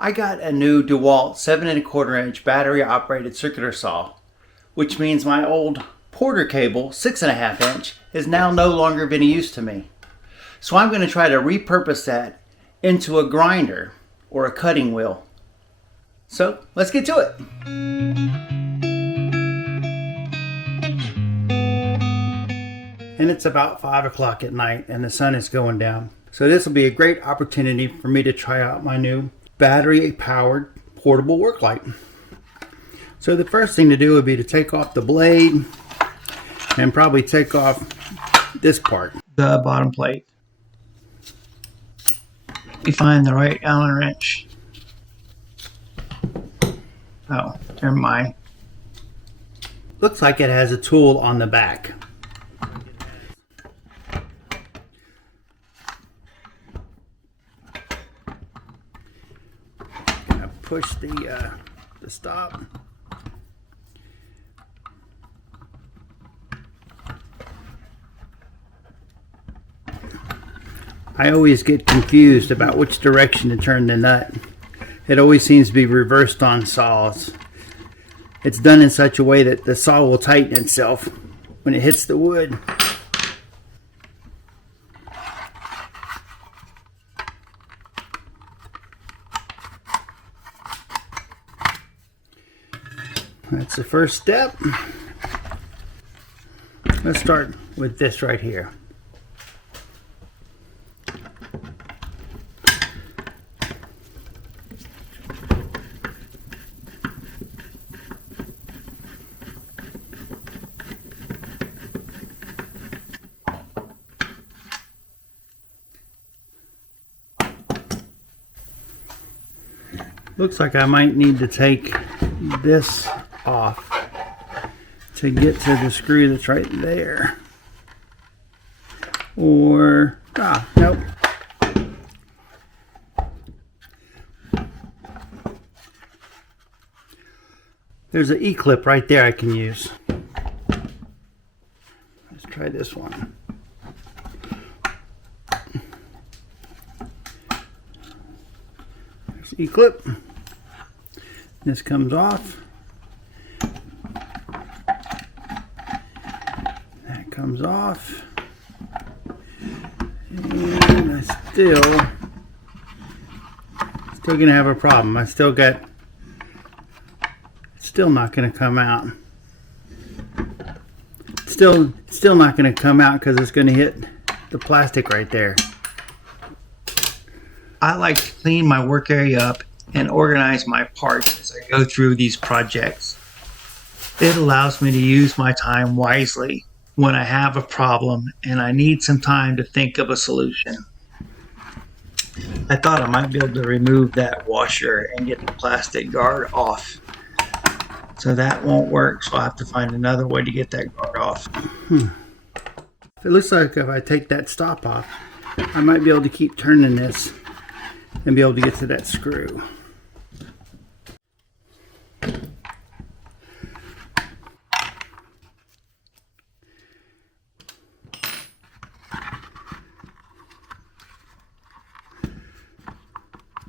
I got a new DeWalt 7¼ inch battery operated circular saw, which means my old Porter cable 6½ inch is now no longer of any use to me. So I'm going to try to repurpose that into a grinder or a cutting wheel. So let's get to it. And it's about 5 o'clock at night and the sun is going down. So this will be a great opportunity for me to try out my new battery powered portable work light. So the first thing to do would be to take off the blade and probably take off this part, the bottom plate. You find the right Allen wrench. Oh, never mind. Looks like it has a tool on the back. Gonna push the stop. I always get confused about which direction to turn the nut. It always seems to be reversed on saws. It's done in such a way that the saw will tighten itself when it hits the wood. That's the first step. Let's start with this right here. Looks like I might need to take this off to get to the screw that's right there. Or, nope. There's an E-clip right there I can use. Let's try this one. There's E-clip. This comes off. That comes off. And I still gonna have a problem. It's still not gonna come out. Still not gonna come out because it's gonna hit the plastic right there. I like to clean my work area up and organize my parts as I go through these projects. It allows me to use my time wisely when I have a problem and I need some time to think of a solution. I thought I might be able to remove that washer and get the plastic guard off. So that won't work, so I'll have to find another way to get that guard off. It looks like if I take that stop off, I might be able to keep turning this and be able to get to that screw.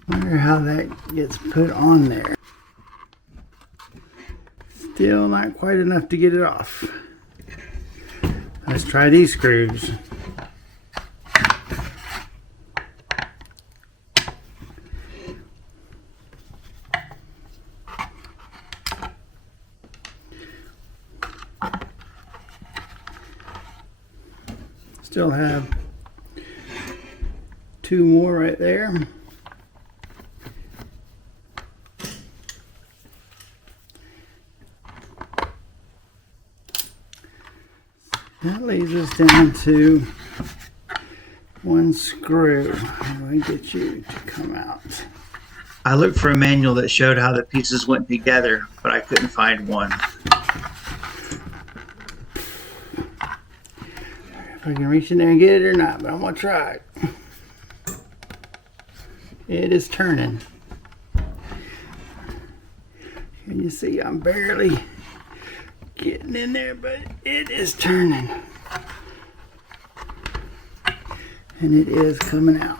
Wonder how that gets put on there. Still not quite enough to get it off. Let's try these screws. Still have two more right there. That leaves us down to one screw. How do I get you to come out? I looked for a manual that showed how the pieces went together, but I couldn't find one. If I can reach in there and get it or not, but I'm gonna try it. It is turning. Can you see I'm barely getting in there, but it is turning. And it is coming out.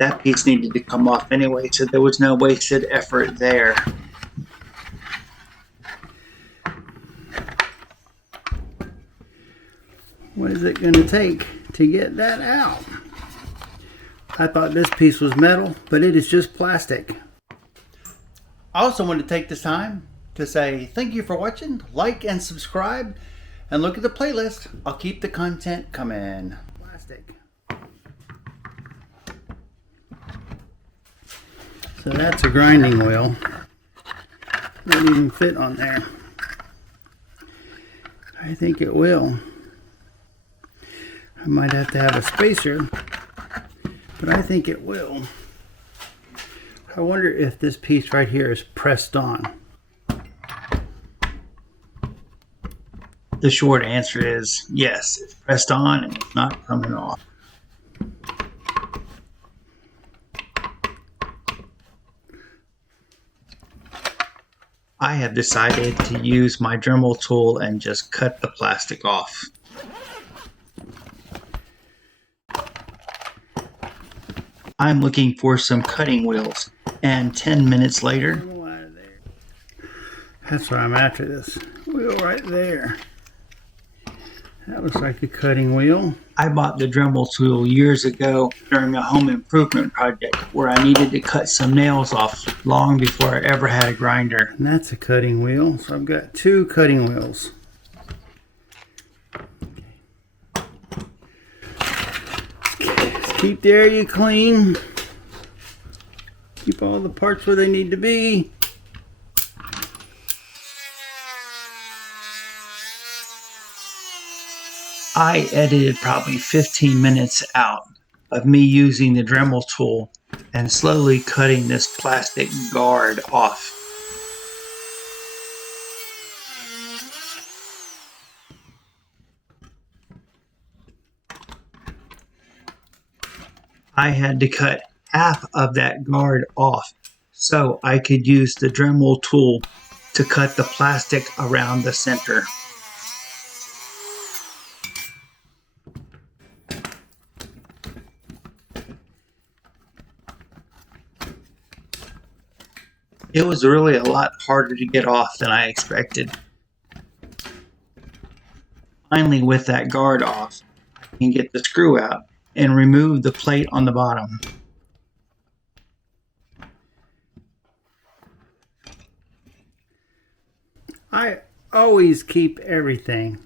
That piece needed to come off anyway, so there was no wasted effort there. What is it going to take to get that out? I thought this piece was metal, but it is just plastic. I also want to take this time to say thank you for watching, like and subscribe, and look at the playlist. I'll keep the content coming. Plastic. So that's a grinding wheel. Won't even fit on there. I think it will. I might have to have a spacer, but I think it will. I wonder if this piece right here is pressed on. The short answer is yes, it's pressed on and it's not coming off. I have decided to use my Dremel tool and just cut the plastic off. I'm looking for some cutting wheels, and 10 minutes later, that's what I'm after, this wheel right there. That looks like a cutting wheel. I bought the Dremel tool years ago during a home improvement project where I needed to cut some nails off long before I ever had a grinder. And that's a cutting wheel, so I've got two cutting wheels. Keep the area clean. Keep all the parts where they need to be. I edited probably 15 minutes out of me using the Dremel tool and slowly cutting this plastic guard off. I had to cut half of that guard off so I could use the Dremel tool to cut the plastic around the center. It was really a lot harder to get off than I expected. Finally, with that guard off, I can get the screw out and remove the plate on the bottom. I always keep everything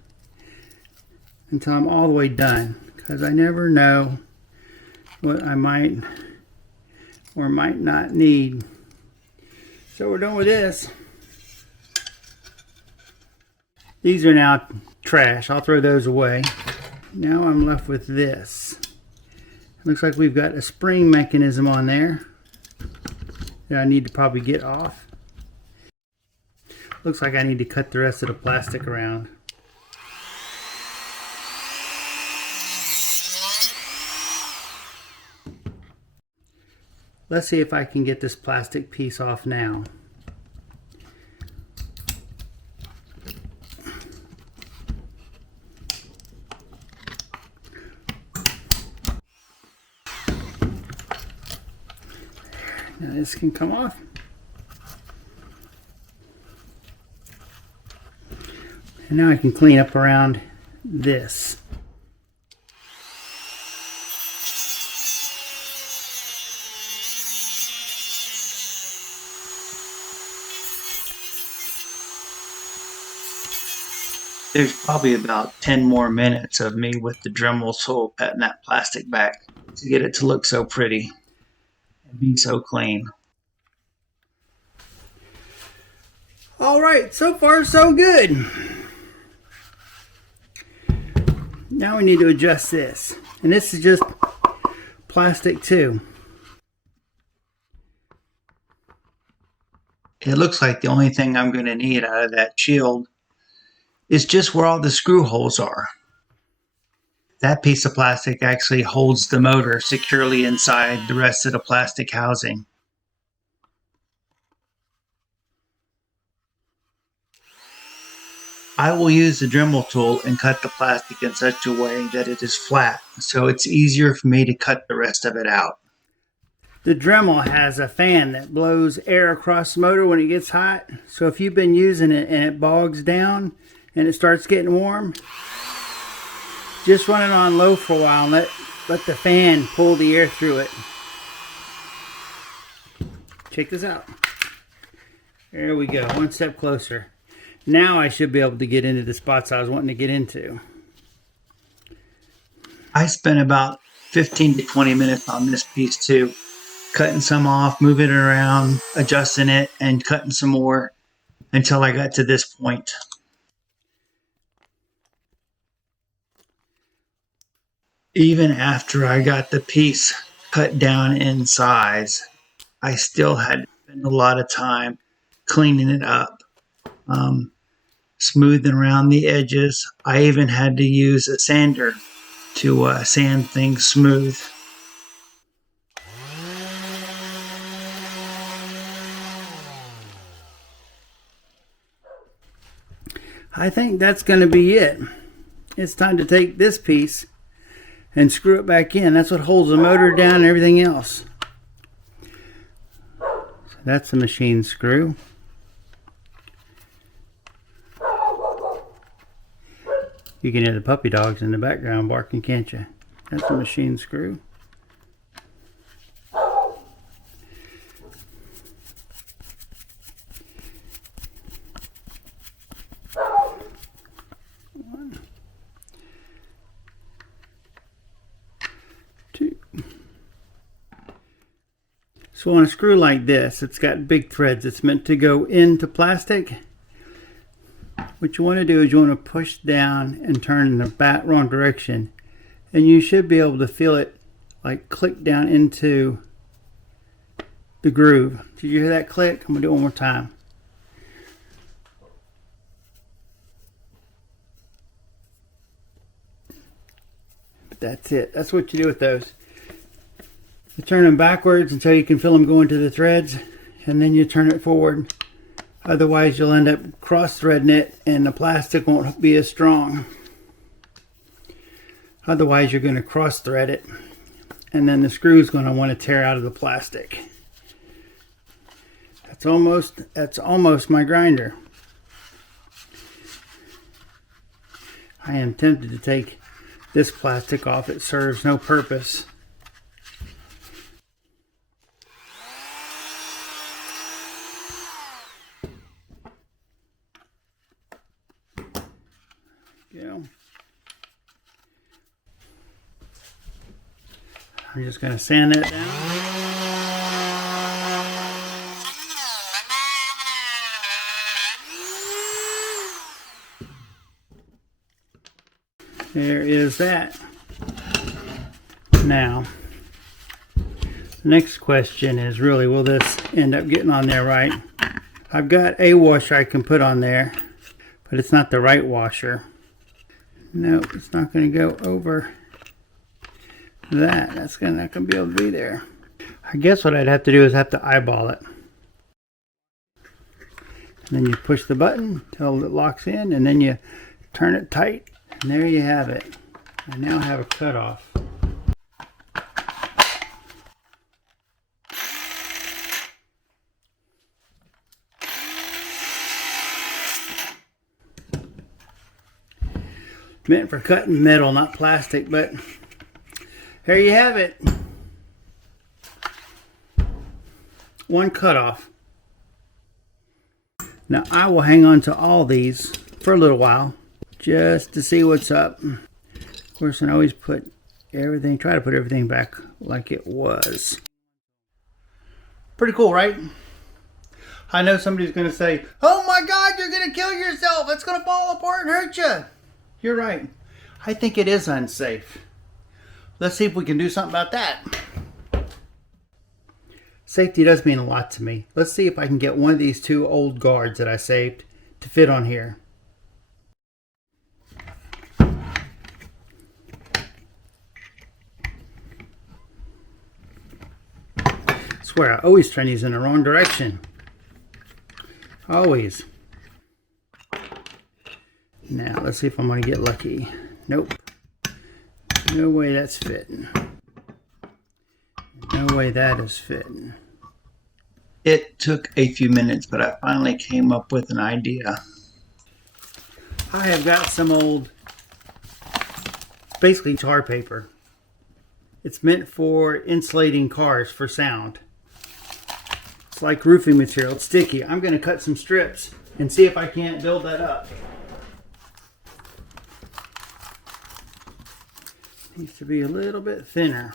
until I'm all the way done, because I never know what I might or might not need. So we're done with this. These are now trash. I'll throw those away. Now I'm left with this. Looks like we've got a spring mechanism on there that I need to probably get off. Looks like I need to cut the rest of the plastic around. Let's see if I can get this plastic piece off now. Now this can come off. And now I can clean up around this. There's probably about 10 more minutes of me with the Dremel tool cutting that plastic back to get it to look so pretty and be so clean. All right, so far so good. Now we need to adjust this. And this is just plastic too. It looks like the only thing I'm going to need out of that shield is just where all the screw holes are. That piece of plastic actually holds the motor securely inside the rest of the plastic housing. I will use the Dremel tool and cut the plastic in such a way that it is flat, so it's easier for me to cut the rest of it out. The Dremel has a fan that blows air across the motor when it gets hot. So if you've been using it and it bogs down and it starts getting warm, just run it on low for a while and let the fan pull the air through it. Check this out. There we go, one step closer. Now I should be able to get into the spots I was wanting to get into. I spent about 15 to 20 minutes on this piece too. Cutting some off, moving it around, adjusting it, and cutting some more until I got to this point. Even after I got the piece cut down in size, I still had to spend a lot of time cleaning it up, smoothing around the edges. I even had to use a sander to sand things smooth. I think that's going to be it. It's time to take this piece and screw it back in. That's what holds the motor down and everything else. So that's the machine screw. You can hear the puppy dogs in the background barking, can't you? That's the machine screw. One, two. So on a screw like this, it's got big threads. It's meant to go into plastic. What you want to do is you want to push down and turn in the wrong direction, and you should be able to feel it like click down into the groove. Did you hear that click? I'm going to do it one more time. But that's it. That's what you do with those. You turn them backwards until you can feel them go into the threads, and then you turn it forward. Otherwise you'll end up cross-threading it and the plastic won't be as strong. Otherwise you're going to cross-thread it and then the screw is going to want to tear out of the plastic. That's almost my grinder. I am tempted to take this plastic off. It serves no purpose. I'm just going to sand that down. There is that. Now, the next question is really, will this end up getting on there right? I've got a washer I can put on there, but it's not the right washer. No, it's not going to go over that. That's not going to be able to be there. I guess what I'd have to do is have to eyeball it. And then you push the button till it locks in, and then you turn it tight, and there you have it. I now have a cutoff. Meant for cutting metal, not plastic, but there you have it. One cutoff. Now I will hang on to all these for a little while just to see what's up. Of course, I always try to put everything back like it was. Pretty cool, right? I know somebody's going to say, oh my God, you're going to kill yourself. It's going to fall apart and hurt you. You're right. I think it is unsafe. Let's see if we can do something about that. Safety does mean a lot to me. Let's see if I can get one of these two old guards that I saved to fit on here. I swear, I always turn these in the wrong direction. Always. Now, let's see if I'm going to get lucky. Nope. No way that's fitting. No way that is fitting. It took a few minutes, but I finally came up with an idea. I have got some old, basically tar paper. It's meant for insulating cars for sound. It's like roofing material. It's sticky. I'm going to cut some strips and see if I can't build that up. Needs to be a little bit thinner.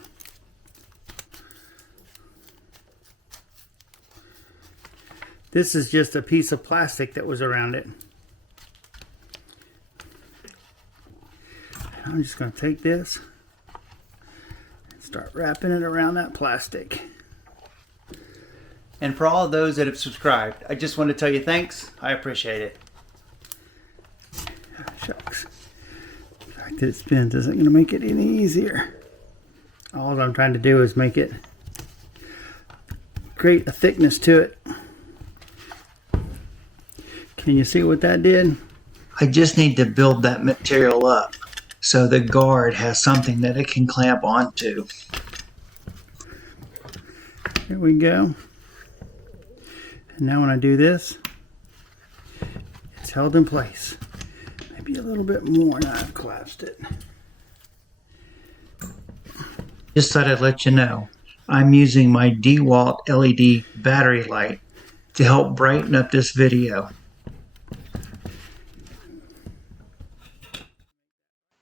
This is just a piece of plastic that was around it. And I'm just going to take this and start wrapping it around that plastic. And for all of those that have subscribed, I just want to tell you thanks. I appreciate it. Shucks. The fact that it spins isn't going to make it any easier. All I'm trying to do is make it create a thickness to it. Can you see what that did? I just need to build that material up so the guard has something that it can clamp onto. There we go. And now when I do this, it's held in place. Maybe a little bit more now I've collapsed it. Just thought I'd let you know, I'm using my DeWalt LED battery light to help brighten up this video.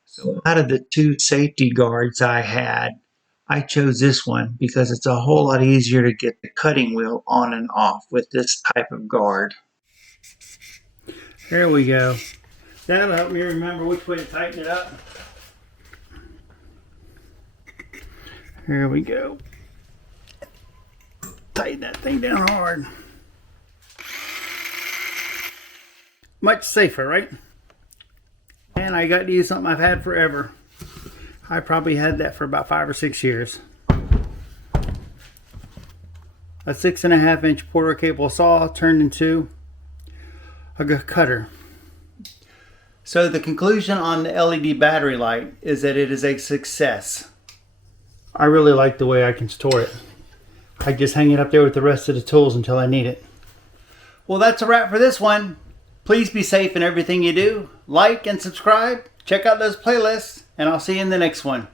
So out of the two safety guards I had, I chose this one because it's a whole lot easier to get the cutting wheel on and off with this type of guard. There we go. That'll help me remember which way to tighten it up. Here we go. Tighten that thing down hard. Much safer, right? And I got to use something I've had forever. I probably had that for about 5 or 6 years. A 6.5 inch porter cable saw turned into a cutter. So the conclusion on the LED battery light is that it is a success. I really like the way I can store it. I just hang it up there with the rest of the tools until I need it. Well, that's a wrap for this one. Please be safe in everything you do. Like and subscribe. Check out those playlists. And I'll see you in the next one.